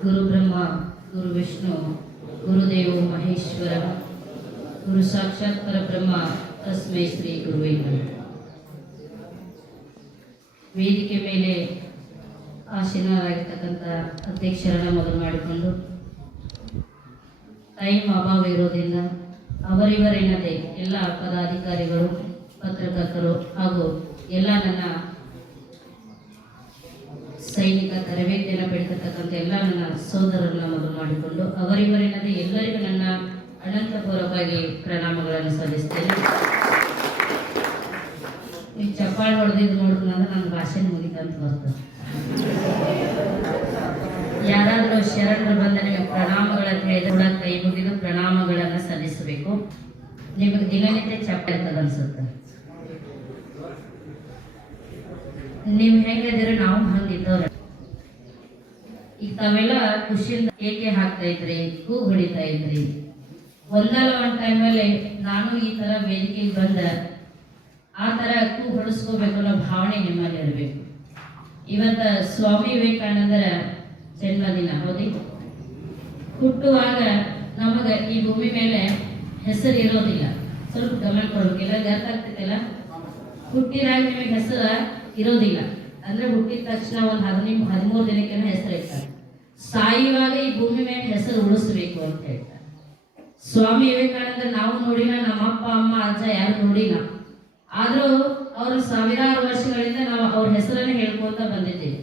ಗುರು ಬ್ರಹ್ಮ ಗುರು ವಿಷ್ಣು ಗುರುದೇವೋ ಮಹೇಶ್ವರ ಗುರು ಸಾಕ್ಷಾತ್ ಪರಬ್ರಹ್ಮ ತಸ್ಮೈ ಶ್ರೀ ಗುರುವೇ ನಮಃ. ವೇದಿಕೆ ಮೇಲೆ ಆಸೀನರಾಗಿರ್ತಕ್ಕಂಥ ಅಧ್ಯಕ್ಷರನ್ನ ಮೊದಲು ಮಾಡಿಕೊಂಡು ಟೈಮ್ ಅಭಾವ ಇರೋದ್ರಿಂದ ಅವರಿವರೆನ್ನದೇ ಎಲ್ಲ ಪದಾಧಿಕಾರಿಗಳು, ಪತ್ರಕರ್ತರು ಹಾಗೂ ಎಲ್ಲ ನನ್ನ ಸೈನಿಕ ತರಬೇತಿಯನ್ನು ಪಡೆದಿರ್ತಕ್ಕಂಥ ಎಲ್ಲ ನನ್ನ ಸೋದರರನ್ನ ಮೊದಲು ಮಾಡಿಕೊಂಡು ಅವರಿವರೆನ್ನದೇ ಎಲ್ಲರಿಗೂ ನನ್ನ ಅನಂತಪೂರ್ವಕವಾಗಿ ಪ್ರಣಾಮಗಳನ್ನು ಸಲ್ಲಿಸ್ತೇನೆ. ಈ ಚಪ್ಪಾಳೆ ಹೊಡೆದಿದ್ದು ನೋಡಿದ್ರೆ ನನ್ನ ಭಾಷೆ ಮುಗಿತಂತ ಬರ್ತದೆ. ಯಾರಾದರೂ ಶರಣರು ಬಂದ ನಿಮಗೆ ಪ್ರಣಾಮಗಳನ್ನು ಹೇಳಿದ್ರೆ ಕೂಡ ಕೈ ಮುಗಿದು ಪ್ರಣಾಮಗಳನ್ನು ಸಲ್ಲಿಸಬೇಕು. ನಿಮಗೆ ದಿನನಿತ್ಯ ಚಪ್ಪಾಳೆ ಇರ್ತದೆ ಅನ್ಸುತ್ತೆ. ನೀವು ಹೆಂಗಿದ್ರೆ ನಾವು ಹಂಗಿದ್ದವ್ರ. ಈಗ ತಾವೆಲ್ಲ ಖುಷಿಯಿಂದ ಏಕೆ ಹಾಕ್ತಾ ಇದ್ರಿ, ಹೂ ಹೊಡಿತಾ ಇದ್ರಿ. ಒಂದಲ್ಲ ಒಂದು ಟೈಮಲ್ಲಿ ನಾನು ಈ ತರ ವೇದಿಕೆಗೆ ಬಂದ ಆ ತರ ಹೂ ಹೊಡಿಸ್ಕೋಬೇಕು ಅನ್ನೋ ಭಾವನೆ ನಿಮ್ಮಲ್ಲಿ ಇರಬೇಕು. ಇವತ್ತ ಸ್ವಾಮಿ ವಿವೇಕಾನಂದರ ಜನ್ಮದಿನ ಹೌದಿ. ಹುಟ್ಟುವಾಗ ನಮಗೆ ಈ ಭೂಮಿ ಮೇಲೆ ಹೆಸರು ಇರೋದಿಲ್ಲ. ಸ್ವಲ್ಪ ಗಮನ ಕೊಡ್ಬೇಕು. ಎಲ್ಲ ಅರ್ಥ ಆಗ್ತೈತಲ್ಲ. ಹುಟ್ಟಿದಾಗ ನಿಮಗೆ ಹೆಸರು ಇರೋದಿಲ್ಲ. ಅಂದ್ರೆ ಹುಟ್ಟಿದ ತಕ್ಷಣ ಒಂದು 13 ದಿನಕ್ಕೆ ಹೆಸರು ಇರ್ತಾರೆ. ಸಾಯುವಾಗ ಈ ಭೂಮಿ ಮೇಲೆ ಹೆಸರು ಉಳಿಸ್ಬೇಕು ಅಂತ ಹೇಳ್ತಾರೆ. ಸ್ವಾಮಿ ವಿವೇಕಾನಂದ ನಾವು ನೋಡಿಲ್ಲ, ನಮ್ಮ ಅಪ್ಪ ಅಮ್ಮ ಅಜ್ಜ ಯಾರು ನೋಡಿಲ್ಲ. ಆದ್ರೂ ಅವರು ಸಾವಿರಾರು ವರ್ಷಗಳಿಂದ ನಾವು ಅವ್ರ ಹೆಸರನ್ನ ಹೇಳ್ಕೊಂತ ಬಂದಿದ್ದೀವಿ.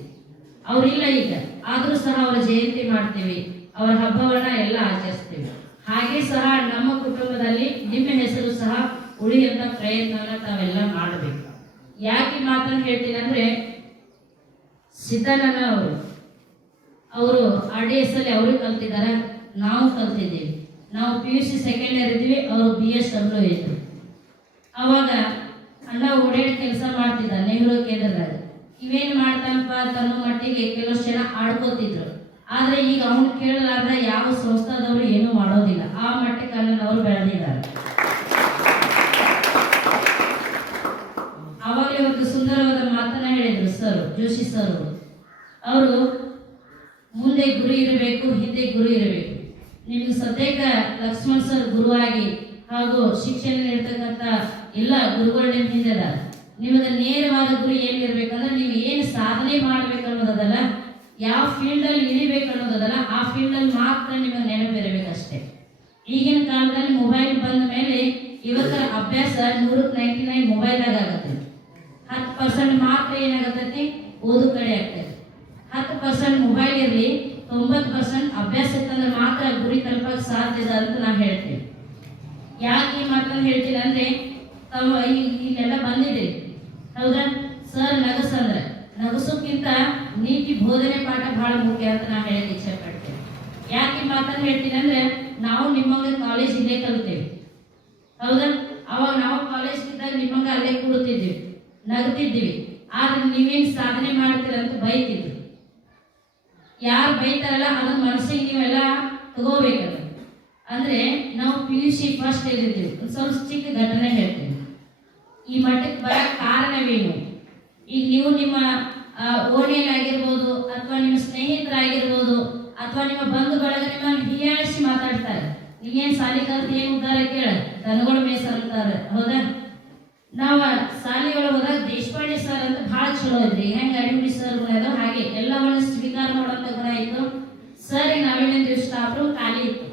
ಅವ್ರಿಲ್ಲ ಈಗ, ಆದ್ರೂ ಸಹ ಅವರ ಜಯಂತಿ ಮಾಡ್ತೀವಿ, ಅವರ ಹಬ್ಬವನ್ನ ಎಲ್ಲ ಆಚರಿಸ್ತೀವಿ. ಹಾಗೆ ಸಹ ನಮ್ಮ ಕುಟುಂಬದಲ್ಲಿ ನಿಮ್ಮ ಹೆಸರು ಸಹ ಉಳಿಯುವಂತ ಪ್ರಯತ್ನವನ್ನ ತಾವೆಲ್ಲ ಮಾಡಬೇಕು. ಯಾಕೆ ಮಾತನ್ನು ಹೇಳ್ತೀನಿ ಅಂದ್ರೆ, ಸಿದ್ದಣ್ಣ ಅವರು RDS ಅಲ್ಲಿ ಅವರು ಕಲ್ತಿದ್ದಾರೆ, ನಾವು ಕಲ್ತಿದ್ದೀವಿ. ನಾವು PUC ಸೆಕೆಂಡ್ ಇಯರ್ ಇದ್ದೀವಿ, ಅವರು BSW ಇದ್ರು. ಅವಾಗ ಅಣ್ಣ ಓಡಾಡಿ ಕೆಲಸ ಮಾಡ್ತಿದ್ದ ನೆಹರು ಕೇಂದ್ರದಾಗ. ಇವೇನ್ ಮಾಡ್ತಾನಪ್ಪ ತನ್ನ ಮಟ್ಟಿಗೆ ಕೆಲವಷ್ಟು ಜನ ಆಡ್ಕೋತಿದ್ರು. ಆದ್ರೆ ಈಗ ಅವನು ಕೇಳಲಾರ್ದ ಯಾವ ಸಂಸ್ಥಾದವರು ಏನು ಮಾಡೋದಿಲ್ಲ. ಆ ಮಟ್ಟಕ್ಕೆ ಅವರು ಬೆಳೆದಿದ್ದಾರೆ. ಅವಾಗಲೇ ಒಂದು ಸುಂದರವಾದ ಮಾತನ್ನ ಹೇಳಿದ್ರು ಸರ್, ಜೋಶಿ ಸರ್ ಅವರು. ಮುಂದೆ ಗುರು ಇರಬೇಕು, ಹಿಂದೆ ಗುರು ಇರಬೇಕು. ನಿಮ್ಗೆ ಸದ್ಯಕ್ಕೆ ಲಕ್ಷ್ಮಣ್ ಸರ್ ಗುರುವಾಗಿ ಹಾಗೂ ಶಿಕ್ಷಣ ನೀಡ್ತಕ್ಕಂಥ ಎಲ್ಲ ಗುರುಗಳು ನಿಮ್ಮ ಹಿಂದೆ ಅದಾರ. ನಿಮಗೆ ನೇರವಾದ ಗುರು ಏನಿರ್ಬೇಕಂದ್ರೆ ನೀವು ಏನು ಸಾಧನೆ ಮಾಡ್ಬೇಕು ಅನ್ನೋದಲ್ಲ, ಯಾವ ಫೀಲ್ಡ್ ಅಲ್ಲಿ ಇಳಿಬೇಕು ಅನ್ನೋದಲ್ಲ, ಆ ಫೀಲ್ಡ್ ಅಲ್ಲಿ ಮಾತ್ರ ನಿಮಗೆ ನೆನಪಿರಬೇಕಷ್ಟೇ. ಈಗಿನ ಕಾಲದಲ್ಲಿ ಮೊಬೈಲ್ ಬಂದ ಮೇಲೆ ಇವತ್ತರ ಅಭ್ಯಾಸ 199 ಮೊಬೈಲ್ದಾಗ ಆಗತ್ತೆ. 10% ಮಾತ್ರ ಏನಾಗತ್ತೈತಿ, ಓದು ಕಡೆ ಆಗ್ತೈತಿ. 10% ಮೊಬೈಲ್ ಇರಲಿ, 90% ಅಭ್ಯಾಸ ಇತ್ತಂದ್ರೆ ಮಾತ್ರ ಗುರಿ ತಲುಪಕ್ಕೆ ಸಾಧ್ಯ ಅಂತ ನಾನು ಹೇಳ್ತೀನಿ. ಯಾಕೆ ಈ ಮಾತನ್ನು ಹೇಳ್ತೀನಿ ಅಂದ್ರೆ, ತಾವು ಇಲ್ಲೆಲ್ಲ ಬಂದಿದ್ದೀರಿ ಹೌದಾ. ಸರ್ ನಗಸಂದ್ರೆ ನಗಸೋಕ್ಕಿಂತ ನೀತಿ ಬೋಧನೆ ಪಾಠ ಬಹಳ ಮುಖ್ಯ ಅಂತ ನಾನು ಹೇಳಕ್ಕೆ ಇಚ್ಛೆ ಪಡ್ತೇನೆ. ಯಾಕೆ ಈ ಮಾತನ್ನು ಹೇಳ್ತೀನಿ ಅಂದ್ರೆ, ನಾವು ನಿಮ್ಮಂಗೆ ಕಾಲೇಜ್ ಇಲ್ಲೇ ಕಲಿತೇವೆ ಹೌದಾ. ಅವಾಗ ನಾವು ಕಾಲೇಜ್ ಇದ್ದಾಗ ನಿಮ್ಮಂಗೆ ಅಲ್ಲೇ ಕೂಡುತ್ತಿದ್ದೀವಿ, ನಗ್ತಿದ್ದೀವಿ. ಆದ್ರೆ ನೀವೇನು ಸಾಧನೆ ಮಾಡ್ತೀರಂತ ಬೈತಿದ್ರು. ಯಾರು ಬೈತಾರಲ್ಲ ಅದನ್ನ ಮನಸ್ಸಿಗೆ ನೀವೆಲ್ಲ ತಗೋಬೇಕಲ್ಲ. ಅಂದ್ರೆ ನಾವು PUC ಫಸ್ಟ್ ಇದ್ದಿದ್ದೀವಿ. ಒಂದು ಸ್ವಲ್ಪ ಚಿಕ್ಕ ಘಟನೆ ಹೇಳ್ತೀನಿ. ಈ ಮಟ್ಟಕ್ಕೆ ಬರಕ್ಕೆ ಕಾರಣವೇನು? ಈಗ ನೀವು ನಿಮ್ಮ ಓಣಿಯಲ್ಲಾಗಿರ್ಬೋದು, ಅಥವಾ ನಿಮ್ಮ ಸ್ನೇಹಿತರಾಗಿರ್ಬೋದು, ಅಥವಾ ನಿಮ್ಮ ಬಂಧು ಬಳಗ ನಿಮ್ಮನ್ನು ಹೀಯಾಳಿಸಿ ಮಾತಾಡ್ತಾರೆ. ನೀವೇನು ಸಾಲಿ ಕಲ್ತು ಏನು ಉದ್ದಾರ ಕೇಳ, ದನಗಳ ಮೇಸ ಅಂತಾರೆ ಹೌದಾ. ನಾವು ಸಾಲಿ ಒಳಗೆ ಹೋದಾಗ ದೇಶಪಾಂಡೆ ಸರ್ ಅಂತ ಬಹಳ ಚಲೋ ಇದ್ರಿ. ಹೆಂಗೆ ಅಡಿಮುಡಿ ಸರ್ ಗುಣ ಇದಾವ ಹಾಗೆ ಎಲ್ಲವನ್ನ ಸ್ವೀಕಾರ ಮಾಡೋಂಥ ಗುಣ ಇತ್ತು. ಸರ್ ನಾವೇನೇನು ಸ್ಟಾಫ್ ರೂಮ್ ಖಾಲಿ ಇತ್ತು.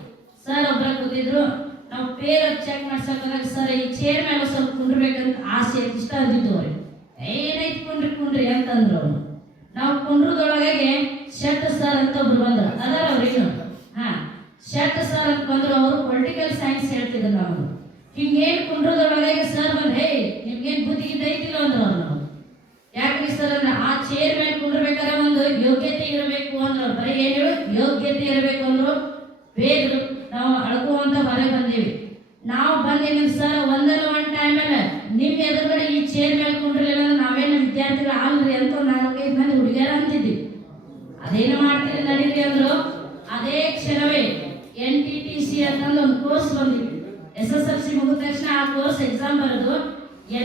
ಸರ್ ಒಬ್ಬರ ಕೂತಿದ್ರು. ನಾವು ಪೇರ್ ಚೆಕ್ ಮಾಡ್ಸೋದಾಗ ಸರ್ ಈ ಚೇರ್ ಮೇಲೆ ಸ್ವಲ್ಪ ಕುಂಡ್ರಬೇಕಂತ ಆಸೆ ಇಷ್ಟ ಅಂದಿದ್ದು ಅವ್ರಿಗೆ. ಏನೈತಿ ಕುಂಡ್ರಿ ಅಂತಂದ್ರು ಅವ್ರು. ನಾವು ಕುಂಡ್ರದೊಳಗೆ ಶೆಟ್ ಸರ್ ಅಂತ ಒಬ್ರು ಬಂದ್ರು. ಅದಾರ ಅವ್ರೇನು ಶೆಟ್ ಸರ್ ಅಂತ ಬಂದ್ರು. ಅವರು ಪೊಲಿಟಿಕಲ್ ಸೈನ್ಸ್ ಹೇಳ್ತಿದ್ರು. ನಾವು ಹಿಂಗೇನು ಕುಂಡ್ರದೊಳಗೆ ಸರ್ ಬಂದ್, ಹೇ ನಿಮ್ಗೇನು ಬುದ್ಧಿಗಿದ್ದ ಐತಿಲ್ಲ ಅಂದ್ರು ಅವ್ರು. ನಾವು ಯಾಕ್ರಿ ಸರ್ ಅಂದ್ರೆ, ಆ ಚೇರ್ ಮೇಲೆ ಕುಂಡ್ರಬೇಕಾದ್ರೆ ಒಂದು ಯೋಗ್ಯತೆ ಇರಬೇಕು ಅಂದ್ರು. ಬರೀ ಏನು ಹೇಳು, ಯೋಗ್ಯತೆ ಇರಬೇಕು ಅಂದ್ರು. ಬೇದ್ರು ನಾವು ಅಳ್ಕುವಂತ ಹೊರಗೆ ಬಂದೀವಿ. ನಾವು ಬಂದಿದ್ದೀವಿ ಸರ್ ಒಂದಲ್ಲ ಒಂದು ಟೈಮ್ ಮೇಲೆ ನಿಮ್ಮ ಎದುರುಗಡೆ ಈ ಚೇರ್ ಮೇಲೆ ಕುಂಡ್ರಲಿಲ್ಲ ನಾವೇನು ವಿದ್ಯಾರ್ಥಿಗಳು ಅಲ್ರಿ ಅಂತ 4-5 ಮಂದಿ ಹುಡುಗಿಯರ ಅಂತಿದ್ವಿ. ಅದೇನು ಮಾಡ್ತೀರಿ ನಡೀರಿ ಅಂದ್ರು. ಅದೇ ಕ್ಷಣವೇ NTTC ಅಂತಂದು ಒಂದು ಕೋರ್ಸ್ ಬಂದಿದ್ವಿ. SSLC ಮುಗಿದ ತಕ್ಷಣ ಆ ಕೋರ್ಸ್ ಎಕ್ಸಾಮ್ ಬರೆದು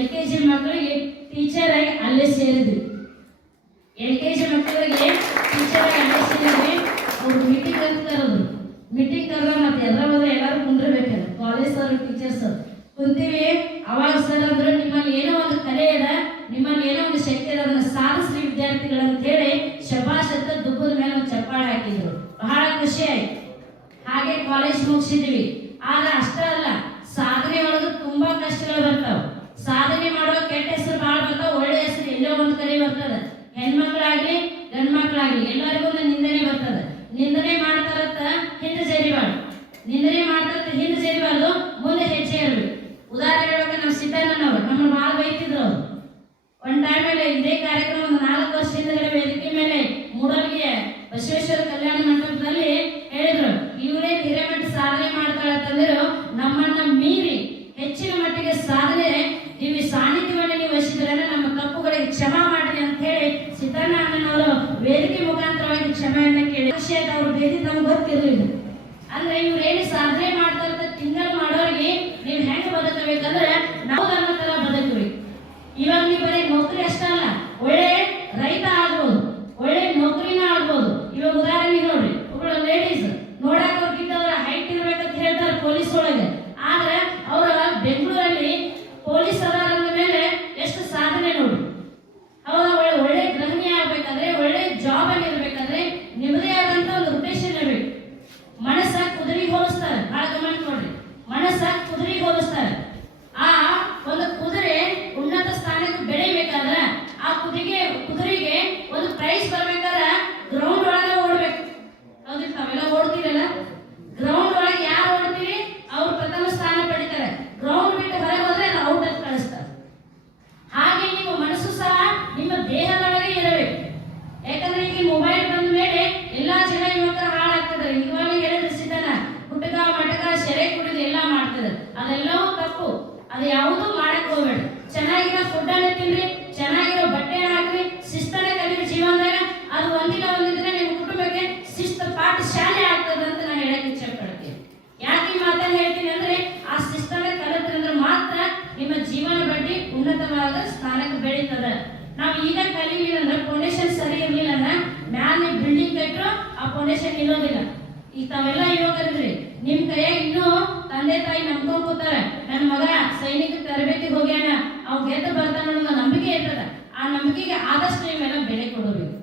LKG ಮಕ್ಕಳಿಗೆ ಟೀಚರ್ ಆಗಿ ಅಲ್ಲೇ ಸೇರಿದ್ವಿ. LKG ಮಕ್ಕಳಿಗೆ ಟೀಚರ್ ಆಗಿ ಅಲ್ಲೇ ಸೇರಿದ್ವಿ. ಅವ್ರು ಎದ್ರಾಗೋದ್ರೆ ಎಲ್ಲರೂ ಕುಂದಿರ್ಬೇಕಲ್ಲ, ಕಾಲೇಜ್ ಸರ್ ಟೀಚರ್ಸ್ ಕುಂತೀವಿ. ಅವಾಗ ಸರ್ ಅಂದ್ರೆ ನಿಮ್ಮಲ್ಲಿ ಏನೋ ಒಂದು ಕಲೆ ಅದ, ನಿಮ್ಮಲ್ಲಿ ಏನೋ ಒಂದು ಶಕ್ತಿ ಅದ, ಅದನ್ನ ಸಾಧಿಸ್ರಿ ವಿದ್ಯಾರ್ಥಿಗಳಂತ ಹೇಳಿ ಶಬಾಷ್ ಅಂತ ದುಬ್ಬದ ಮೇಲೆ ಒಂದು ಚಪ್ಪಾಳೆ ಹಾಕಿದ್ರು. ಬಹಳ ಖುಷಿ ಆಯ್ತು. ಹಾಗೆ ಕಾಲೇಜ್ ಮುಗಿಸಿದ್ವಿ. ಆದ್ರೆ ಅಷ್ಟೇ ಅಲ್ಲ, ಸಾಧನೆ ಒಳಗೆ ತುಂಬಾ ಕಷ್ಟಗಳು ಬರ್ತಾವ. ಸಾಧನೆ ಮಾಡೋ ಕೆಟ್ಟ ಹೆಸರು ಭಾಳ ಬರ್ತಾವ, ಒಳ್ಳೆ ಹೆಸರು ಎಲ್ಲೋ ಒಂದು ಕಡೆ ಬರ್ತದ. ಹೆಣ್ಮಕ್ಳಾಗ್ಲಿ ಗಂಡ್ ಮಕ್ಳಾಗ್ಲಿ ಎಲ್ಲರಿಗೂ ಒಂದು ನಿಂದನೆ ಬರ್ತದ. ನಿಂದನೆ ಮಾಡ್ತಾರತ್ತ ಹಿಂದೆ ಸೇರಿಬಾರ್ದು, ನಿಂದನೆ ಮಾಡ್ತಾರತ್ತ ಹಿಂದೆ ಸೇರಿಬಾರ್ದು, ಮುಂದೆ ಹೆಜ್ಜೆ ಇರಬೇಕು. ಉದಾಹರಣೆ ಹೇಳ್ಬೇಕು, ನಮ್ಮ ಸಿದ್ದಣ್ಣನವರು ನಮ್ಮನ್ನು ಭಾಳ ಬೈತಿದ್ರು. ಅವರು ಒಂದು ಟೈಮ್ ಮೇಲೆ ಇದೇ ಕಾರ್ಯಕ್ರಮ ಒಂದು 4 ವರ್ಷದಿಂದ ವೇದಿಕೆ ಮೇಲೆ ಮೂಡಲ್ಗೆ ಬಸವೇಶ್ವರ ಕಲ್ಯಾಣ ಮಂಟಪದಲ್ಲಿ ಹೇಳಿದ್ರು, ಇವರೇ ಹಿರೇಮಠ ಸಾಧನೆ ಮಾಡ್ತಾಳೆ ಅಂತಂದ್ರು. ನಮ್ಮನ್ನ ಮೀರಿ ಹೆಚ್ಚಿನ ಮಟ್ಟಿಗೆ ಸಾಧನೆ ನೀವು ಸಾನ್ನಿಧ್ಯವನ್ನು ನೀವು ವಹಿಸಿದ್ರೆ ನಮ್ಮ ತಪ್ಪುಗಳಿಗೆ ಕ್ಷಮಾ ಮಾಡ್ರಿ ಅಂತ ಹೇಳಿ ಸಿದ್ದಣ್ಣ ಅಣ್ಣನವರು ವೇದಿಕೆ ಮುಖಾಂತರವಾಗಿ ಕ್ಷಮೆಯನ್ನ ಕೇಳಿ ಖುಷಿ ಆಯ್ತು. ಅವ್ರು ಬೇದಿ ನಮ್ಗೆ ಗೊತ್ತಿರಲಿಲ್ಲ. ಅಂದ್ರೆ ಇವ್ರು ಏನು ಸಾಧನೆ ಮಾಡ್ತಾರಂತ ತಿಂಗಳು ಮಾಡೋರಿಗೆ ನೀವು ಹೆಂಗೆ ಬದುಕಬೇಕಂದ್ರೆ ನಾವು ನಮ್ಮ ತರ ಬದುಕಬೇಕು. ಇವಾಗ ನೀವು ಬರೀ ನೌಕರಿ ಅಷ್ಟೇ ಅಲ್ಲ, ಒಳ್ಳೆ ರೈತ ಆಗ್ಬೋದು, ಒಳ್ಳೆ ನೌಕರಿನ ಆಗ್ಬೋದು. ಇವಾಗ ಉದಾಹರಣೆ ನೋಡ್ರಿ, ಒಬ್ಬಳು ಲೇಡೀಸ್ ನೋಡಕ್ ಹೋಗಿದ್ದವ್ರ ಹೈಟ್ ಇರ್ಬೇಕಂತ ಹೇಳ್ತಾರೆ ಪೊಲೀಸ್ ಒಳಗೆ. ಆದ್ರೆ ಅವರ ಬೆಂಗಳೂರಲ್ಲಿ ಪೊಲೀಸ್ ಅದಾರಂದ ಮೇಲೆ ಎಷ್ಟು ಸಾಧನೆ ನೋಡಿ. ಹೌದಾ, ಒಳ್ಳೆ ಗೃಹಿಣಿ ಆಗ್ಬೇಕಾದ್ರೆ, ಒಳ್ಳೆ ಜಾಬ್ ಅಲ್ಲಿ ಇರ್ಬೇಕಾದ್ರೆ ನಿಮ್ಮದೇ ಆದಂತ ಒಂದು ಉದ್ದೇಶ ಇರಬೇಕು. ಮನಸ್ಸ ಕುದುರೆಗೆ ಹೋಲಿಸ್ತಾರೆ, ಬಹಳ ಗಮನ ನೋಡ್ರಿ, ಮನಸ್ಸ ಕುದುರೆಗೆ ಹೋಲಿಸ್ತಾರೆ. ಆ ಒಂದು ಕುದುರೆ ಉನ್ನತ ಸ್ಥಾನಕ್ಕೆ ಬೆಳಿಬೇಕಾದ್ರೆ ಆ ಕುದುರೆಗೆ ಒಂದು ಪ್ರೈಸ್ ಬರ್ಬೇಕಾದ್ರೆ ಗ್ರೌಂಡ್ ಒಳಗೆ ಓಡ್ಬೇಕು. ಹೌದಿಲ್ಲ, ತಾವೆಲ್ಲ ಓಡ್ತೀರಲ್ಲ, ಗ್ರೌಂಡ್ ಒಳಗೆ ಯಾರು ಓಡ್ತೀರಿ ಅವ್ರು ಪ್ರಥಮ ಸ್ಥಾನ ಪಡಿತಾರೆ. ಗ್ರೌಂಡ್ ಬಿಟ್ಟು ಹೊರಗೆ ಹೋದ್ರೆ ಅದು ಔಟ್ ಅಂತ ಕಳಿಸ್ತಾರೆ. ಹಾಗೆ ನಿಮ್ಮ ಮನಸ್ಸು ಸಹ ನಿಮ್ಮ ದೇಹದೊಳಗೆ ಇರಬೇಕು. ಯಾಕಂದ್ರೆ ಈಗ ಮೊಬೈಲ್ ಬಂದ ಮೇಲೆ ಎಲ್ಲಾ ಜನ ಯುವಕರು ಹಾಳಾಗ್ತಿದ್ದಾರೆ. ಇವಾಗ ಹೇಳಿದ್ರೆ ಸಿದ್ದನ ಗುಟಕ ಮಟಕ ಸೆರೆ ಕುಡಿದು ಎಲ್ಲ ಮಾಡ್ತಿದ್ದಾರೆ. ಅದೆಲ್ಲವೂ ತಪ್ಪು. ಅದು ಯಾವುದೂ ಮಾಡಕ್ ಹೋಗ್ಬೇಡಿ. ಚೆನ್ನಾಗಿರೋ ಫುಡ್ ಅನ್ನ ತಿನ್ರಿ, ಚೆನ್ನಾಗಿರೋ ಬಟ್ಟೆ ಹಾಕ್ರಿ, ಶಿಸ್ತನ್ನ ಕಲಿರಿ ಜೀವನದಾಗ. ಅದು ಒಂದಿಲ್ಲ ಒಂದಿದ್ರೆ ನಿಮ್ಮ ಕುಟುಂಬಕ್ಕೆ ಶಿಸ್ತ ಪಾಠ ಶಾಲೆ ಆಗ್ತದೆ ಅಂತ ನಾನು ಹೇಳಕ್ ಇಚ್ಛೆ ಪಡ್ತೀನಿ. ಯಾಕೆ ಈ ಮಾತನ್ನ ಹೇಳ್ತೀನಿ ಅಂದ್ರೆ, ಆ ಶಿಸ್ತನ್ನ ಕಲಿತ್ರಂದ್ರೆ ಮಾತ್ರ ನಿಮ್ಮ ಜೀವನ ಬಡ್ಡಿ ಉನ್ನತವಾದ ಸ್ಥಾನಕ್ಕೆ ಬೆಳೀತದ. ನಾವು ಈಗ ಕಲಿಲಿಲ್ಲ ಅಂದ್ರೆ, ಫೌಂಡೇಶನ್ ಸರಿ ಇರ್ಲಿಲ್ಲ ಅಂದ್ರೆ ಮ್ಯಾಲೆ ಬಿಲ್ಡಿಂಗ್ ಕಟ್ಟರು ಆ ಫೌಂಡೇಶನ್ ಇರೋದಿಲ್ಲ. ಈಗ ತಾವೆಲ್ಲ ಯುವಕರಿದ್ರಿ, ನಿಮ್ ಕೈಯಾಗ ಇನ್ನೂ ತಂದೆ ತಾಯಿ ನಂಬ್ಕೊಂಡ್ ಕೂತಾರೆ. ನನ್ನ ಮಗ ಸೈನಿಕ ತರಬೇತಿಗೆ ಹೋಗ್ಯಾನ, ಅವ್ ಗೆದ್ದು ಬರ್ತಾನ ಅನ್ನೋ ನಂಬಿಕೆ ಇರ್ತದ. ಆ ನಂಬಿಕೆಗೆ ಆದಷ್ಟು ನೀವೆಲ್ಲ ಬೆಲೆ ಕೊಡಬೇಕು.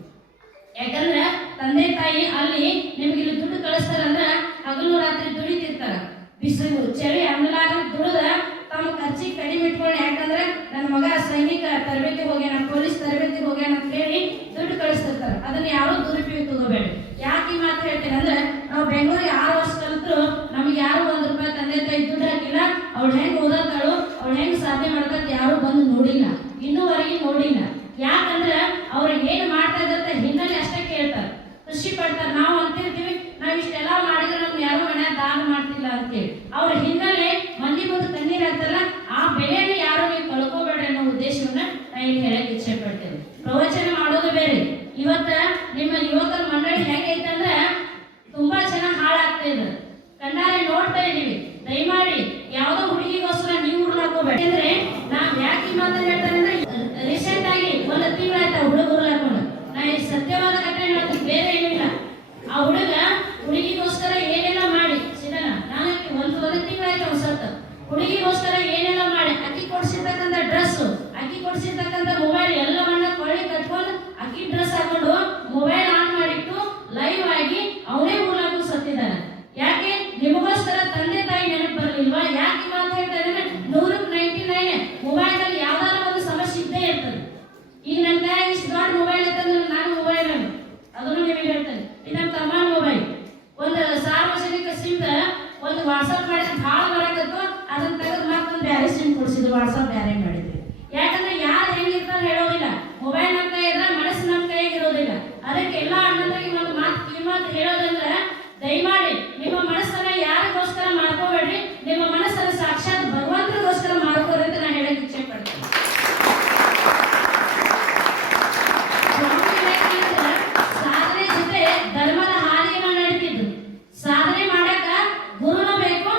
ಯಾಕಂದ್ರೆ ತಂದೆ ತಾಯಿ ಅಲ್ಲಿ ನಿಮ್ಗೆ ಇಲ್ಲಿ ದುಡ್ಡು ಕಳಿಸ್ತಾರಂದ್ರ ಹಗಲು ರಾತ್ರಿ ದುಡಿತಿರ್ತಾರ. ಬಿಸಿಲು ಚಳಿ ಅನ್ನಲಾರ ದುಡಿದ ತಮ್ಮ ಖರ್ಚಿಗೆ ಕಡಿಮೆ ಇಟ್ಕೊಂಡು, ಯಾಕಂದ್ರೆ ನನ್ನ ಮಗ ಸೈನಿಕ ತರಬೇತಿಗೆ ಹೋಗ್ಯಾನ, ಪೊಲೀಸ್ ತರಬೇತಿಗೆ ಹೋಗ್ಯಾನ ಅಂತ ಹೇಳಿ ದುಡ್ಡು ಕಳಿಸ್ತಿರ್ತಾರೆ. ಅದನ್ನ ಯಾರು ದುರುಪಯೋಗ ತಗೋಬೇಡಿ. ಯಾಕೆ ಈ ಮಾತು ಹೇಳ್ತೇನೆ ಅಂದ್ರೆ, ನಾವು ಬೆಂಗಳೂರಿಗೆ 6 ವರ್ಷ ಕಲಿತರು ನಮ್ಗೆ ಯಾರು ₹1 ತಂದೆ ತಾಯಿ ದುಡ್ಡು ಹಾಕಿಲ್ಲ. ಅವಳು ಹೆಂಗ್ ಓದತ್ತಾಳು, ಅವಳು ಹೆಂಗ್ ಸಾಧನೆ ಮಾಡ್ತಾ ಯಾರು ಬಂದು ನೋಡಿಲ್ಲ, ಇನ್ನೂವರೆಗೆ ನೋಡಿಲ್ಲ. ಯಾಕಂದ್ರೆ ಅವ್ರು ಏನ್ ಮಾಡ್ತಾ ಇದ್ದಂತ ಹಿನ್ನೆಲೆ ಅಷ್ಟೇ ಕೇಳ್ತಾರೆ, ಖುಷಿ ಪಡ್ತಾರೆ. ನಾವು ಅಂತಿರ್ತೀವಿ ನಾವ್ ಇಷ್ಟೆಲ್ಲ ಮಾಡಿದ್ರೆ ನಮ್ಗೆ ಯಾರು ಮನೆ ದಾನ ಮಾಡ್ತಿಲ್ಲ ಅಂತೇಳಿ. ಅವ್ರ ಹಿನ್ನೆಲೆ ಮಂದಿ ಬಂದು ಕಣ್ಣೀರ್ ಹಾಕ್ತಾರಲ್ಲ, ಆ ಬೆಲೆಯನ್ನು ಯಾರು ನೀವು ಕಳ್ಕೋಬೇಡ ಅನ್ನೋ ಉದ್ದೇಶವನ್ನ ನಾನು ಇಲ್ಲಿ ಹೇಳಕ್ ಇಚ್ಛೆ ಪಡ್ತೇನೆ. ಪ್ರವಚನ ಮಾಡೋದು ಬೇರೆ. ಇವತ್ತ ನಿಮ್ಮ ಯುವಕರ ಮಂಡಳಿ ಹೆಂಗೈತಂದ್ರೆ ತುಂಬಾ ಜನ ಹಾಳಾಗ್ತಾ ಇದ್ರು, ಕಣ್ಣಾರೆ ನೋಡ್ತಾ ಇದೀವಿ. ದಯಮಾಡಿ ಯಾವ್ದೋ ಹುಡುಗಿಗೋಸ್ಕರ ನೀವು ಹುಡುಗಾಕೋಬೇಡ. ಯಾಕಂದ್ರೆ ನಾವ್ ಯಾಕೆ ಈ ಮಾತನ್ನ ಹೇಳ್ತಾರೆ ಅಂದ್ರೆ, ರೀಸೆಂಟ್ ಆಗಿ 1 ತಿಂಗಳಾಯ್ತು ಹುಡುಗರು ಹಾಕೊಂಡು. ನಾ ಸತ್ಯವಾದ ಘಟನೆ ಹೇಳ್ತೀನಿ, ಬೇರೆ ಏನಿಲ್ಲ. ಆ ಹುಡುಗಿಗೋಸ್ಕರ ಏನೆಲ್ಲ ಮಾಡಿ ಸಿದನ, ನಾನು ಒಂದು ತಿಂಗಳಾಯ್ತು ಅವ್ನು ಸತ್ತ. ಹುಡುಗಿಗೋಸ್ಕರ ಏನೆಲ್ಲ ಮಾಡಿ ಅಕ್ಕಿ ಕೊಡ್ಸಿರ್ತಕ್ಕಂಥ ಡ್ರೆಸ್, ಅಕ್ಕಿ ಕೊಡ್ಸಿರ್ತಕ್ಕಂಥ ಮೊಬೈಲ್ ಎಲ್ಲವನ್ನ ಕೊಳ್ಳಿ ಕಟ್ಕೊಂಡು ಅಕ್ಕಿ ಡ್ರೆಸ್ ಹಾಕೊಂಡು ಮೊಬೈಲ್ ಆನ್ ಮಾಡಿಟ್ಟು ಲೈವ್ ಆಗಿ ಅವನೇ ಊರಾಗೂ ಸತ್ತಿದ್ದಾನೆ. ಯಾಕೆ? ನಿಮಗೋಸ್ಕರ ತಂದೆ ತಾಯಿ ನೆನಪು ಬರಲಿಲ್ವಾ? ಯಾಕೆ ಮಾತು ಹೇಳ್ತಾ ಇದ್ದಾನೆ? 100-99 ಮೊಬೈಲ್ ಅಲ್ಲಿ ಯಾವ್ದಾದ್ರು ಒಂದು ಸಮಸ್ಯೆ ಇದ್ದೇ ಇರ್ತದೆ. ಈಗ ನನ್ನ ಕೈಯಾಗ ಇಷ್ಟು ದೊಡ್ಡ ಮೊಬೈಲ್ ಇರ್ತಂದ್ರೆ ನಾನು ಮೊಬೈಲ್ ಅದನ್ನು ನಿಮಗೆ ಹೇಳ್ತೇನೆ. ಇದು ನಮ್ಮ ತಮ್ಮ ಮೊಬೈಲ್. ಒಂದು ಸಾರ್ವಜನಿಕ ಸಿಮ್ ಒಂದು ವಾಟ್ಸಪ್ ಮಾಡಿದ್ರೆ ಭಾಳ ಬರಕತ್ತು, ಅದನ್ನ ತೆಗೆದು ಮತ್ತೊಂದು ಬ್ಯಾರೆ ಸಿಮ್ ಕೊಡಿಸಿದ್ರು, ವಾಟ್ಸಪ್ ಬ್ಯಾರೆ ಮಾಡಿದ್ವಿ. ಯಾಕಂದ್ರೆ ಯಾರು ಹೆಂಗಿರ್ತಾರೆ ಹೇಳೋದಿಲ್ಲ. ಮೊಬೈಲ್ ನಮ್ಮ ಕೈ ಇದ್ರೆ ಮನಸ್ಸು ನಮ್ಮ ಕೈಯಾಗ ಇರೋದಿಲ್ಲ. ಅದಕ್ಕೆ ಎಲ್ಲ ಅಣ್ಣಂದ್ರಿಗೆ ಒಂದು ಮಾತು ಕಿವಿಮಾತು ಹೇಳೋದಂದ್ರೆ, ದಯಮಾಡಿ ನಿಮ್ಮ ಮನಸ್ಸನ್ನ ಯಾರಿಗೋಸ್ಕರ ಮಾಡ್ಕೋಬೇಡ್ರಿ, ನಿಮ್ಮ ಮನಸ್ಸನ್ನ ಸಾಕ್ಷಾತ್ ಭಗವಂತರಿಗೋಸ್ಕರ ಮಾಡ್ಕೋರಿ ಅಂತ ನಾನು ಹೇಳಕ್ ಇಚ್ಛೆ ಪಡ್ತೀನಿ. ಸಾಧನೆ ಜೊತೆ ಧರ್ಮದ ಹಾದಿಯನ್ನು ನಡೀತಿದ್ರು. ಸಾಧನೆ ಮಾಡಕ ಗುರುನು ಬೇಕು,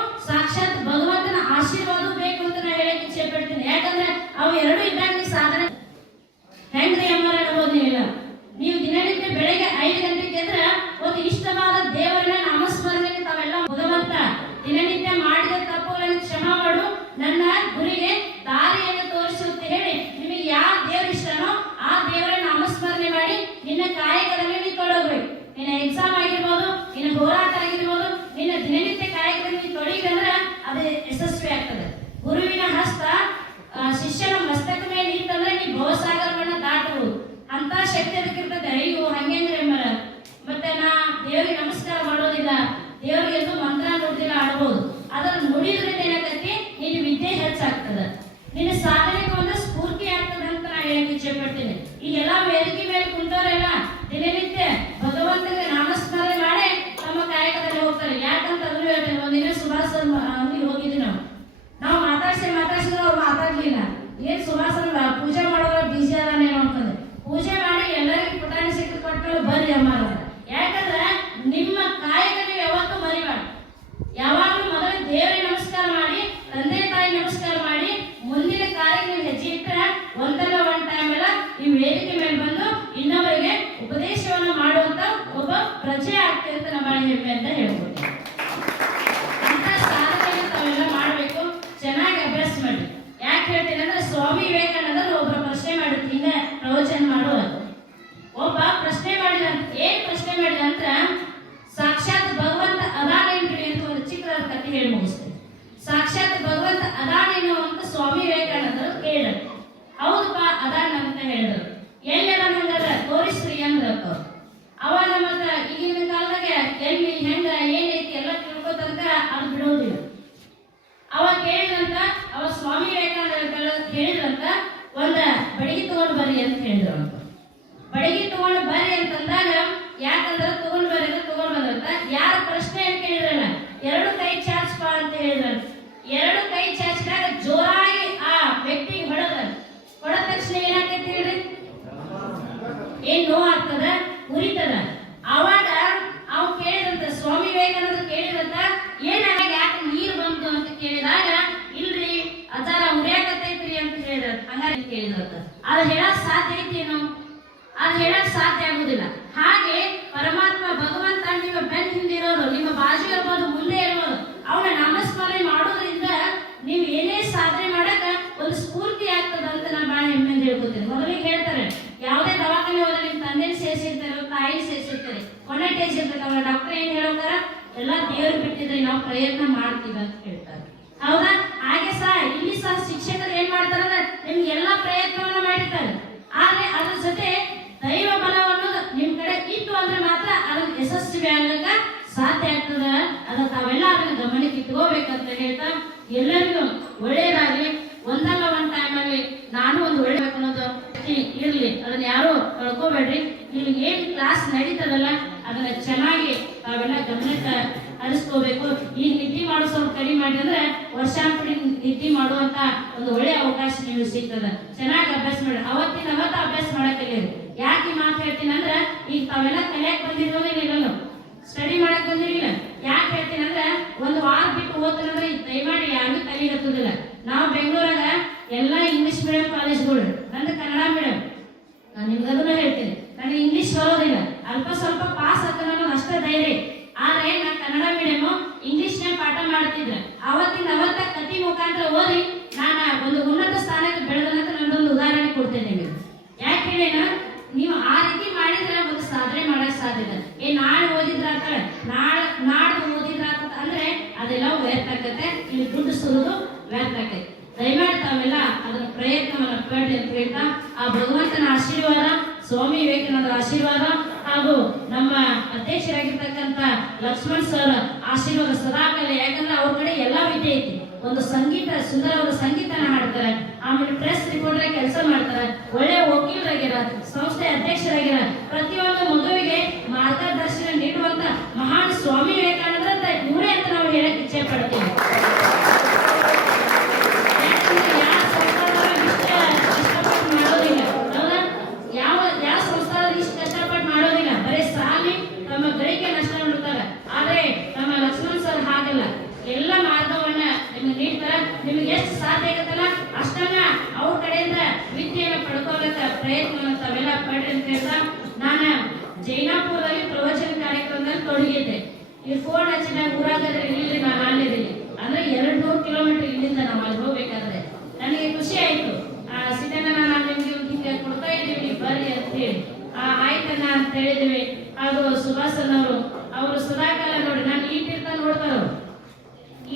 ಕಾಯಕದಲ್ಲಿ ನೀನು ತೊಡಗಬೇಕು. ನಿನ್ನ ಎಕ್ಸಾಮ್ ಆಗಿರ್ಬೋದು, ನಿನ್ನ ಹೋರಾಟ ಆಗಿರ್ಬೋದು, ನಿನ್ನ ದಿನನಿತ್ಯ ಕಾಯಕದಲ್ಲಿ ನೀನು ತೊಡಗಿದ್ರೆ ಅದು ಯಶಸ್ವಿ ಆಗ್ತದೆ. ಗುರುವಿನ ಹಸ್ತ ಶಿಷ್ಯನ ಮಸ್ತಕ ಮೇಲೆ ಇತ್ತಂದ್ರೆ ನೀ ಭವಸಾಗರವನ್ನ ದಾಟಬಹುದು. ಅಂತ ಶಕ್ತಿ ಅದಕ್ಕಿರ್ತದೆ. ಅಯ್ಯೋ ಹಂಗೇಂದ್ರೆ ಮತ್ತೆ ನಾ ದೇವರಿಗೆ ನಮಸ್ಕಾರ ಮಾಡೋದಿಲ್ಲ, ದೇವರಿಗೆ ಎಂದು ಮಂತ್ರ ನುಡಿದಿಲ್ಲ ಆಡ್ಬೋದು. ಅದನ್ನು ನುಡಿದ್ರಿಂದ ಏನಾಗತ್ತಿ, ನಿನ್ನ ವಿದ್ಯೆ ಹೆಚ್ಚಾಗ್ತದ, ನಿನ್ನ ಸಾಧನೆಗೆ ಒಂದು ಸ್ಫೂರ್ತಿ ಆಗ್ತದೆ ಅಂತ ನಾ ಹೇಳಕ್ ಇಚ್ಛೆ ಪಡ್ತೀನಿ. ಈಗೆಲ್ಲ ವೇದಿಕೆ ಮೇಲೆ ಕುಂತವರೆಲ್ಲ ದಿನನಿತ್ಯ ಭಗವಂತನಿಗೆ ನಾಮಸ್ಮರಣೆ ಮಾಡಿ ತಮ್ಮ ಕಾಯಕದಲ್ಲಿ ಹೋಗ್ತಾರೆ. ಯಾಕಂತ ಅದನ್ನು ಹೇಳ್ತೇನೆ. ಒಂದಿನ ಸುಭಾಷ್ ಅಂಗಡಿಗೆ ಹೋಗಿದ್ವಿ. ನಾವು ಮಾತಾಡ್ಸಿದ್ರೆ ಅವ್ರು ಮಾತಾಡ್ಲಿಲ್ಲ. ಏನ್ ಸುಭಾಷ್ ಪೂಜೆ ಮಾಡೋದ್ರ ಬಿಜಿ ಅದಾನೇನೋ ಅಂತಂದ್ರೆ ಪೂಜೆ ಮಾಡಿ ಎಲ್ಲರಿಗೂ ಪುಟಾಣಿ ಸಿಕ್ಕ ಕೊಟ್ಟು ಬರ್ರಿ ಅಮ್ಮ. ಯಾಕಂದ್ರೆ ನಿಮ್ಮ ಕಾಯಕ ನೀವು ಯಾವತ್ತೂ ಮರಿಬಾರ್ದು. ಯಾವಾಗಲೂ ಮೊದಲು ದೇವರಿಗೆ ನಮಸ್ಕಾರ ಮಾಡಿ, ತಂದೆ ತಾಯಿ ನಮಸ್ಕಾರ ಮಾಡಿ, ಮುಂದಿನ ಕಾರ್ಯಕ್ಕೆ ನೀವು ಹೆಜ್ಜೆ ಇಟ್ಟರೆ ಒಂದಲ್ಲ ಒಂದು ಟೈಮ್ ಎಲ್ಲ ಈ ವೇದಿಕೆ ಮೇಲೆ ಬಂದು ಇನ್ನೊಬ್ಬರಿಗೆ ಉಪದೇಶವನ್ನು ಮಾಡುವಂತ ಒಬ್ಬ ಪ್ರಜೆ ಆಗ್ತದೆ ಅಂತ ನಮ್ಮ ಹೆಮ್ಮೆ ಅಂತ ಹೇಳ್ಬೋದು. ಅಂತ ಸಾಧನೆಯನ್ನು ತಾವೆಲ್ಲ ಮಾಡಬೇಕು. ಚೆನ್ನಾಗಿ ಅಭ್ಯಾಸ ಮಾಡಿ. ಯಾಕೆ ಹೇಳ್ತೀನಿ ಅಂದ್ರೆ ಸ್ವಾಮಿ ವಿವೇಕಾನಂದರು ಒಬ್ಬರ ಪ್ರಶ್ನೆ ಮಾಡಿದ್ರು. ಹಿಂಗ ಪ್ರವಚನ ಮಾಡುವ ಒಬ್ಬ ಪ್ರಶ್ನೆ ಮಾಡಿದ. ಏನ್ ಪ್ರಶ್ನೆ ಮಾಡಿದ ಅಂತ, ಸಾಕ್ಷಾತ್ ಭಗವಂತ ಅದಾನೇನ್ರಿ ಅಂತ ಒಂದು ಚಿಕ್ಕದಾದ ಕಥೆ ಹೇಳಿ ಮುಗಿಸ್ತೇನೆ. ಸಾಕ್ಷಾತ್ ಭಗವಂತ ಅದಾನೇನು ಅಂತ ಸ್ವಾಮಿ ವಿವೇಕಾನಂದರು ಕೇಳಿದ್ರು. ಹೌದಪ್ಪ ಅದಾನ ಅಂತ ಹೇಳಿದ್ರು. ಎಲ್ಲಿ ಅದಾನಂಗಾರ ತೋರಿಸ್ರಿ ಅಂದ್ರಪ್ಪ. ಅವಾಗ ಮತ್ತ ಈಗಿನ ಕಾಲದಾಗ ಎಲ್ಲಿ ಹೆಂಗ ಏನೈತಿ ಎಲ್ಲ ತಿಳ್ಕೊತಂಕ ಅದು ಬಿಡೋದಿಲ್ಲ. ಅವಾಗ ಕೇಳಿದಂತ ಅವ ಸ್ವಾಮಿ ವಿವೇಕಾನಂದ ಹೇಳಿದ್ರಂತ, ಒಂದ ಬಡಗಿ ತಗೊಂಡು ಬರ್ರಿ ಅಂತ ಹೇಳಿದ್ರು. ಅಂತ ಬಡಗಿ ತಗೊಂಡು ಬರ್ರಿ ಅಂತಂದಾಗ, ಯಾಕಂದ್ರೆ ತಗೊಂಡು ಬರ್ರಿ ಅಂತ ತಗೊಂಡು ಬಂದ್ರಂತ. ಯಾರ ಪ್ರಶ್ನೆ ಅಂತ ಕೇಳಿದ್ರಲ್ಲ, ಎರಡು ಕೈ ಚಾಚ್ಪ ಅಂತ ಹೇಳಿದ್ರಂತ. ಎರಡು ಕೈ ಚಾಚಿದಾಗ ಜೋರಾಗಿ ಆ ವ್ಯಕ್ತಿಗೆ ಹೊಡೆದ ತಕ್ಷಣ ಏನಾಗ್ತೈತಿ ಹೇಳ್ರಿ, ಏನ್ ನೋವು ಆಗ್ತದ, ಉರಿತದ. ಅವಾಗ ಅವ್ ಕೇಳಿದಂತ ಸ್ವಾಮಿ ವಿವೇಕಾನಂದ ಕೇಳಿದಂತ, ಏನಾಗ ಯಾಕೆ ನೀರು ಬಂತು ಅಂತ ಕೇಳಿದಾಗ, ಇಲ್ರಿ ಅಚಾರ ಉರಿಯಾಕತೈತ್ರಿ ಅಂತ ಹೇಳಿದ್ರ. ಹಂಗಾರೆ ಕೇಳಿದ್ರಂತ. ಅದು ಹೇಳಕ್ ಸಾಧ್ಯ ಐತೇನು? ಅದು ಹೇಳಕ್ ಸಾಧ್ಯ ಆಗುದಿಲ್ಲ. ಹಾಗೆ ಪರಮಾತ್ಮ ಭಗವಂತ ನಿಮ್ಮ ಬೆನ್ನ ಹಿಂದಿರೋದು, ನಿಮ್ಮ ಬಾಜು ಇರ್ಬೋದು, ಮುಂದೆ ಇರ್ಬೋದು, ಅವನ ನಾಮಸ್ಮರಣೆ ಮಾಡೋದ್ರಿಂದ ನೀವು ಏನೇ ಸಾಧನೆ ಮಾಡಕ ಒಂದು ಸ್ಫೂರ್ತಿ ಆಗ್ತದಂತ ನಾನು ಬಹಳ ಹೆಮ್ಮೆ ಹೇಳ್ಕೊತೀನಿ. ಮೊದಲಿಗೆ ಹೇಳ್ತಾರೆ, ಯಾವುದೇ ದವಾಖಾನೆ ಹೋದ್ರೆ ನಿಮ್ಮ ತಂದೆ ಸೇರಿಸಿರ್ತಾರೆ, ತಾಯಿ ಸೇರಿಸಿರ್ತಾರೆ, ಕೊನೆ ಟೇಜ್ ಇರ್ತದೆ. ಅವರ ಡಾಕ್ಟರ್ ಏನ್ ಹೇಳೋಕಾರ, ಎಲ್ಲ ದೇವ್ರು ಬಿಟ್ಟಿದ್ರೆ ನಾವು ಪ್ರಯತ್ನ ಮಾಡ್ತೀವಿ ಅಂತ ಹೇಳ್ತಾರೆ. ಹೌದಾ? ಹಾಗೆ ಇಲ್ಲಿ ಶಿಕ್ಷಕರು ಏನ್ ಮಾಡ್ತಾರಂದ್ರೆ ನಿಮ್ಗೆ ಎಲ್ಲಾ ಪ್ರಯತ್ನವನ್ನ ಮಾಡಿರ್ತಾರೆ. ಆದ್ರೆ ಅದ್ರ ಜೊತೆ ದೈವ ಬಲವನ್ನು ನಿಮ್ ಕಡೆ ಇತ್ತು ಅಂದ್ರೆ ಮಾತ್ರ ಅದನ್ನ ಯಶಸ್ವಿ ಆಗಲಿಕ್ಕೆ ಸಾಧ್ಯ ಆಗ್ತದ. ಅದನ್ನ ತಾವೆಲ್ಲ ಅದನ್ನ ಗಮನಕ್ಕೆ ಇಟ್ಕೋಬೇಕಂತ ಹೇಳ್ತಾ, ಎಲ್ಲರಿಗೂ ಒಳ್ಳೇದಾಗ್ಲಿ. ಒಂದಲ್ಲ ಒಂದ್ ಟೈಮ್ ಅಲ್ಲಿ ನಾನು ಒಂದು ಒಳ್ಳೆಬೇಕು ಅನ್ನೋದು ಇರ್ಲಿ, ಅದನ್ನ ಯಾರು ಕಳ್ಕೋಬೇಡ್ರಿ. ಇಲ್ಲಿ ಏನ್ ಕ್ಲಾಸ್ ನಡೀತದಲ್ಲ ಅದನ್ನ ಚೆನ್ನಾಗಿ ತಾವೆಲ್ಲ ಗಮನಕ್ಕೆ ಹರಿಸ್ಕೋಬೇಕು. ಈಗ ನಿದ್ದೆ ಮಾಡೋ ಸ್ವಲ್ಪ ಕಡಿಮೆ ಮಾಡಿ ಅಂದ್ರೆ ವರ್ಷಾಂಪಡಿ ನಿದ್ದೆ ಮಾಡುವಂತ ಒಂದು ಒಳ್ಳೆ ಅವಕಾಶ ನೀವು ಸಿಗ್ತದ. ಚೆನ್ನಾಗಿ ಅಭ್ಯಾಸ ಮಾಡಿ. ಅವತ್ತಿನ ಅವತ್ತ ಅಭ್ಯಾಸ ಮಾಡಕ್ ಕಲಿಯಿರಿ. ಯಾಕೆ ಮಾತು ಹೇಳ್ತೀನಿ ಅಂದ್ರೆ, ಈಗ ತಾವೆಲ್ಲ ಕಲಿಯಕ್ ಬಂದಿರೋದಿಲ್ಲ, ಸ್ಟಡಿ ಮಾಡಕ್ ಬಂದಿರಲಿಲ್ಲ. ಯಾಕೆ ಹೇಳ್ತೀನಿ ಅಂದ್ರೆ, ಒಂದು ವಾರ ಬಿಟ್ಟು ಓದ್ತಾನಂದ್ರೆ ದಯಮಾಡಿ ಯಾರಿಗೂ ಕಲಿಗೆ ಹತ್ತುದಿಲ್ಲ. ನಾವು ಬೆಂಗಳೂರಾಗ ಎಲ್ಲ ಇಂಗ್ಲಿಷ್ ಮೀಡಿಯಂ ಕಾಲೇಜ್ಗಳು, ನಂದು ಕನ್ನಡ ಮೀಡಿಯಂ. ನಾನು ನಿಮ್ಗೆ ಅದನ್ನ ಹೇಳ್ತೀನಿ, ನನಗೆ ಇಂಗ್ಲಿಷ್ ಬರೋದಿಲ್ಲ, ಅಲ್ಪ ಸ್ವಲ್ಪ ಪಾಸ್ ಆಗ್ತದೆ ಅನ್ನೋದು ಅಷ್ಟೇ ಧೈರ್ಯ. ಆದ್ರೆ ನಾನು ಕನ್ನಡ ಮೀಡಿಯಂ ಇಂಗ್ಲಿಷ್ನ ಪಾಠ ಮಾಡ್ತಿದ್ರೆ ಅವತ್ತಿನ ಅವತ್ತ ಕತಿ ಮುಖಾಂತರ ಓದಿ ನಾನು ಒಂದು ಉನ್ನತ ಸ್ಥಾನಕ್ಕೆ ಬೆಳೆದಂತ ನನ್ನೊಂದು ಉದಾಹರಣೆ ಕೊಡ್ತೇನೆ ನಿಮಗೆ. ಯಾಕೆ ಹೇಳಿನ, ನೀವು ಆ ರೀತಿ ಮಾಡಿದ್ರೆ ಒಂದು ಸಾಧನೆ ಮಾಡಕ್ ಸಾಧ್ಯತೆ. ನಾಳೆ ಓದಿದ್ರ ಅಂತಾಳೆ, ನಾಡ್ದು ಓದಿದ್ರ ಅಂದ್ರೆ ಅದೆಲ್ಲ ವ್ಯರ್ಥ ಆಗತ್ತೆ. ಇಲ್ಲಿ ದುಡ್ಡು ಸುರಿದು ವ್ಯರ್ಥ ಆಗತ್ತೆ. ದಯಮಾಡಿ ತಾವೆಲ್ಲ ಅದರ ಪ್ರಯತ್ನವನ್ನು ಪಡ್ರಿ ಅಂತ ಹೇಳ್ತಾ, ಆ ಭಗವಂತನ ಆಶೀರ್ವಾದ, ಸ್ವಾಮಿ ವಿವೇಕಾನಂದರ ಆಶೀರ್ವಾದ ಹಾಗೂ ನಮ್ಮ ಅಧ್ಯಕ್ಷರಾಗಿರ್ತಕ್ಕಂಥ ಲಕ್ಷ್ಮಣ್ ಸರ್ ಆಶೀರ್ವಾದ ಸದಾಕಾಲ. ಯಾಕಂದ್ರೆ ಅವ್ರ ಕಡೆ ಎಲ್ಲಾ ವಿದ್ಯೆ ಐತಿ. ಒಂದು ಸಂಗೀತ, ಸುಂದರವಾದ ಸಂಗೀತನ ಹಾಡ್ತಾರೆ, ಆಮೇಲೆ ಪ್ರೆಸ್ ರಿಪೋರ್ಟರ್ ಕೆಲಸ ಮಾಡ್ತಾರೆ, ಒಳ್ಳೆ ವಕೀಲರಾಗಿರ, ಸಂಸ್ಥೆ ಅಧ್ಯಕ್ಷರಾಗಿರ, ಪ್ರತಿಯೊಂದು ಮಗುವಿಗೆ ಮಾರ್ಗದರ್ಶನ ನೀಡುವಂತ ಮಹಾನ್ ಸ್ವಾಮಿ ವಿವೇಕಾನಂದ್ರ ಅಂತ ಇವರೇ ಅಂತ ನಾವು ಹೇಳಕ್ ಇಚ್ಛೆ ಪಡ್ತೀವಿ. ಯಾವ ಸಂಸ್ಥಾನದಲ್ಲಿ ಇಷ್ಟು ಕಷ್ಟಪಟ್ಟು ಮಾಡೋದಿಲ್ಲ, ಬರೀ ಸಾಲಿ ತಮ್ಮ ಗಳಿಗೆ ನಷ್ಟ ನೋಡ್ತಾರೆ. ಆದ್ರೆ ನಮ್ಮ ಲಕ್ಷ್ಮಣ್ ಸರ್ ಹಾಗಲ್ಲ, ಎಲ್ಲ ಮಾರ್ಗವನ್ನ ನಿಮ್ಗೆ ನೀಡ್ತಾರೆ. ನಿಮ್ಗೆ ಎಷ್ಟು ಸಾಧ್ಯ ಆಗತ್ತಲ್ಲ ಅಷ್ಟನ್ನ ಅವ್ರ ಕಡೆಯಿಂದ ವಿದ್ಯೆಯನ್ನು ಪಡ್ಕೊಳ್ಳಕ ಪ್ರಯತ್ನವನ್ನು ತಾವೆಲ್ಲ ಪಡ್ರಿ ಅಂತ ಹೇಳ್ತಾ, ನಾನು ಜೈನಾಪುರದಲ್ಲಿ ಪ್ರವಚನ ಕಾರ್ಯಕ್ರಮದಲ್ಲಿ ತೊಡಗಿದ್ದೆ. ಈ ಫೋನ್ ಹಚ್ಚಿದಾಗ ಊರಾಗದ್ರೆ ಇಲ್ಲಿಂದ ನಾನು ಅಲ್ಲಿದ್ದೀನಿ ಅಂದ್ರೆ 200 ಕಿಲೋಮೀಟರ್ ಇಲ್ಲಿಂದ ನಾವು ಅಲ್ಲಿ ಹೋಗ್ಬೇಕಾದ್ರೆ ನನಗೆ ಖುಷಿ ಆಯ್ತು. ಸಿದ್ದಣ್ಣ ನಾನು ನಿಮ್ಗೆ ಹಿಂಗೆ ಕೊಡ್ತಾ ಇದ್ದೀವಿ ಬರ್ರಿ ಅಂತ ಹೇಳಿ, ಆಯ್ತಣ್ಣ ಅಂತ ಹೇಳಿದ್ವಿ. ಹಾಗೂ ಸುಭಾಸನ್ ಅವರು ಸದಾಕಾಲ ನೋಡಿ ನಾನು ಈಟಿರ್ತ ನೋಡ್ತಾರ,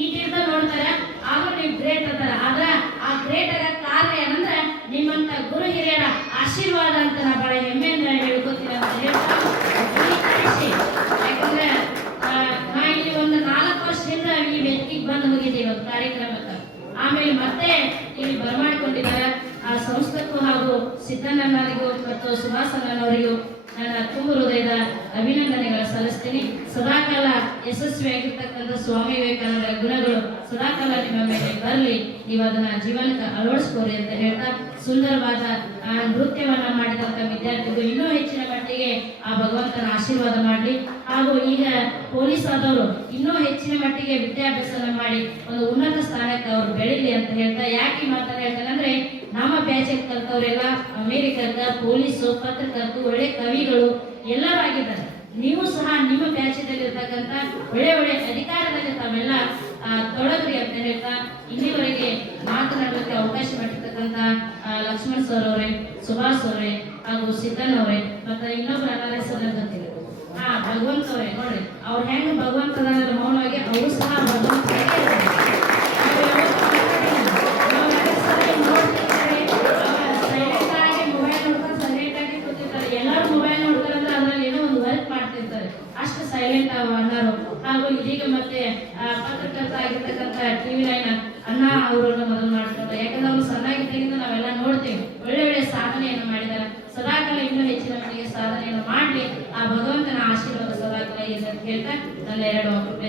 ಈಟಿರ್ತ ನೋಡ್ತಾರೆ. ಆದ್ರೂ ನೀವು ಗ್ರೇಟ್ ಅಂತಾರ. ಆದ್ರ ಆ ಗ್ರೇಟ್ ಆಗ ಕಾರಣ ಏನಂದ್ರೆ ನಿಮ್ಮಂತ ಗುರು ಹಿರಿಯರ ಆಶೀರ್ವಾದ ಅಂತ ನಾ ಬಹಳ ಹೆಮ್ಮೆಯಿಂದ ಹೇಳ್ಕೊತೀನಿ ಅಂತ ಹೇಳ್ತಾ ಯಾಕಂದ್ರೆ ನಾ ಇಲ್ಲಿ ಒಂದು 4 ವರ್ಷದಿಂದ ಈ ವೇದಿಕೆಗೆ ಬಂದು ಹೋಗಿದ್ದೀವಿ ಒಂದು ಕಾರ್ಯಕ್ರಮಕ್ಕೆ. ಆಮೇಲೆ ಮತ್ತೆ ಇಲ್ಲಿ ಬರಮಾಡಿಕೊಂಡಿದ್ದಾರೆ. ಆ ಸಂಸ್ಥೆಗೂ ಹಾಗೂ ಸಿದ್ದಣ್ಣನವರಿಗೂ ಮತ್ತು ಸುಭಾಸಣ್ಣನವರಿಗೂ ನನ್ನ ತುಂಬ ಹೃದಯದ ಅಭಿನಂದನೆಗಳ ಸಲ್ಲಿಸ್ತೀನಿ. ಸದಾಕಾಲ ಯಶಸ್ವಿಯಾಗಿರ್ತಕ್ಕಂಥ ಸ್ವಾಮಿ ವಿವೇಕಾನಂದರ ಗುಣಗಳು ಸದಾಕಾಲ ನಿಮ್ಮ ಮೇಲೆ ಬರಲಿ, ನೀವು ಅದನ್ನ ಜೀವನಕ್ಕೆ ಅಳವಡಿಸ್ಕೋರಿ ಅಂತ ಹೇಳ್ತಾ ಸುಂದರವಾದ ನೃತ್ಯವನ್ನ ಮಾಡಿದಂಥ ವಿದ್ಯಾರ್ಥಿಗಳು ಇನ್ನೂ ಹೆಚ್ಚಿನ ಮಟ್ಟಿಗೆ ಆ ಭಗವಂತನ ಆಶೀರ್ವಾದ ಮಾಡಲಿ. ಹಾಗೂ ಈಗ ಪೊಲೀಸ್ ಆದವರು ಇನ್ನೂ ಹೆಚ್ಚಿನ ಮಟ್ಟಿಗೆ ವಿದ್ಯಾಭ್ಯಾಸನ ಮಾಡಿ ಒಂದು ಉನ್ನತ ಸ್ಥಾನಕ್ಕೆ ಅವರು ಬೆಳೀಲಿ ಅಂತ ಹೇಳ್ತಾ ಯಾಕೆ ಮಾತನ್ನ ಹೇಳ್ತಾರೆ ಅಂದ್ರೆ ನಮ್ಮ ಬ್ಯಾಚಿಗೆ ಕಲ್ತವರೆಲ್ಲ ಅಮೇರಿಕದ ಪೊಲೀಸು, ಪತ್ರಕರ್ತರು, ಒಳ್ಳೆ ಕವಿಗಳು ಎಲ್ಲರೂ ಆಗಿದ್ದಾರೆ. ನೀವು ಸಹ ನಿಮ್ಮ ಬ್ಯಾಚದಲ್ಲಿ ಇರ್ತಕ್ಕಂಥ ಒಳ್ಳೆ ಒಳ್ಳೆ ಅಧಿಕಾರದಲ್ಲಿ ತಾವೆಲ್ಲ ತೊಡಗ್ರಿ ಅಂತ ಹೇಳ್ತಾ ಇಲ್ಲಿವರೆಗೆ ಮಾತನಾಡಲಿಕ್ಕೆ ಅವಕಾಶ ಮಾಡಿರ್ತಕ್ಕಂಥ ಲಕ್ಷ್ಮಣ್ ಸರ್ ಅವರೇ, ಸುಭಾಷ್ ಅವರೇ ಹಾಗೂ ಸಿದ್ದನ್ ಅವರೇ ಮತ್ತೆ ಇನ್ನೊಬ್ಬರು ಅನಾರ ಸರ್ ಗೊತ್ತಿಲ್ಲ ಭಗವಂತ ಅವರೇ ನೋಡ್ರಿ ಅವ್ರು ಹೆಂಗ್ ಭಗವಂತನ ಮೌನವಾಗಿ ಅವರು ಸಹ ಭಗವಂತ ಸೈಲೆಂಟ್ ಅನ್ನೋರು. ಹಾಗೂ ಇದೀಗ ಮತ್ತೆ ಪತ್ರಕರ್ತ ಆಗಿರ್ತಕ್ಕಂಥ TV9 ಅಣ್ಣ ಅವರನ್ನು ಮೊದಲು ಮಾಡ್ತಾರೆ. ಯಾಕಂದ್ರೆ ಅವ್ರು ಸಣ್ಣಾಗಿದ್ದಾಗಿಂದ ನಾವೆಲ್ಲ ನೋಡ್ತೀವಿ ಒಳ್ಳೆ ಒಳ್ಳೆ ಸಾಧನೆಯನ್ನು ಮಾಡಿದ್ದಾರೆ. ಸದಾಕಾಲ ಇನ್ನೂ ಹೆಚ್ಚಿನ ಮಟ್ಟಿಗೆ ಸಾಧನೆಯನ್ನು ಮಾಡಲಿ, ಆ ಭಗವಂತನ ಆಶೀರ್ವಾದ ಸದಾಕಾಲ ಇದೆ ಅಂತ ಹೇಳ್ತಾ ನನ್ನ 2 ವಾಕ್ಯ